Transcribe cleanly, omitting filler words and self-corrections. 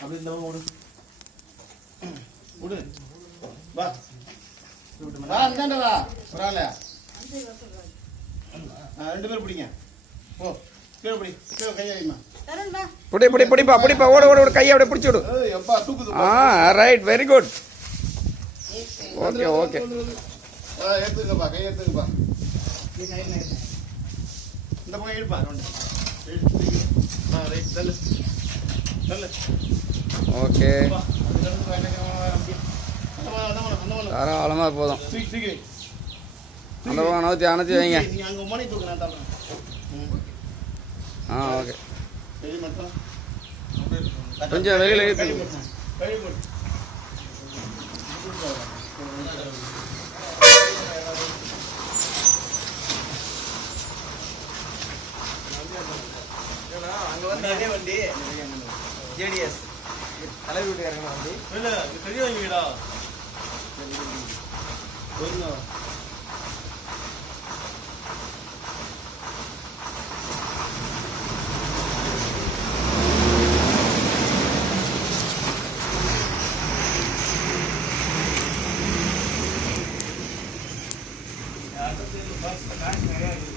அப்படி இந்த விடு விடு வா வா அந்தாண்ட வா ஒரு ஆளு ரெண்டு பேரும் பிடிங்க ஓ கீழே பிடி கீழே கையை வைமா பிடிப்பா ஓடு கையை அப்படியே பிடிச்சி விடு. எப்பா தூக்குது ரைட் வெரி குட். ஓகே எடுத்துக்கப்பா கை எடுத்துக்கப்பா இந்த பக்கம் இழுப்பா ரைட் தள்ளு தள்ளு ஓகே தாராளமாக போதும். அந்த பக்கம் அணைச்சி வைங்க. அங்கே மணி தூக்கு நான் தள்ளுறேன். ஓகே கொஞ்சம் வெளியில் இழுத்து அங்க வந்து அதே வண்டி ஜேடிஎஸ் தலைவர் வீட்டுக்காரங்க வண்டி இல்ல பெரிய வண்டிடா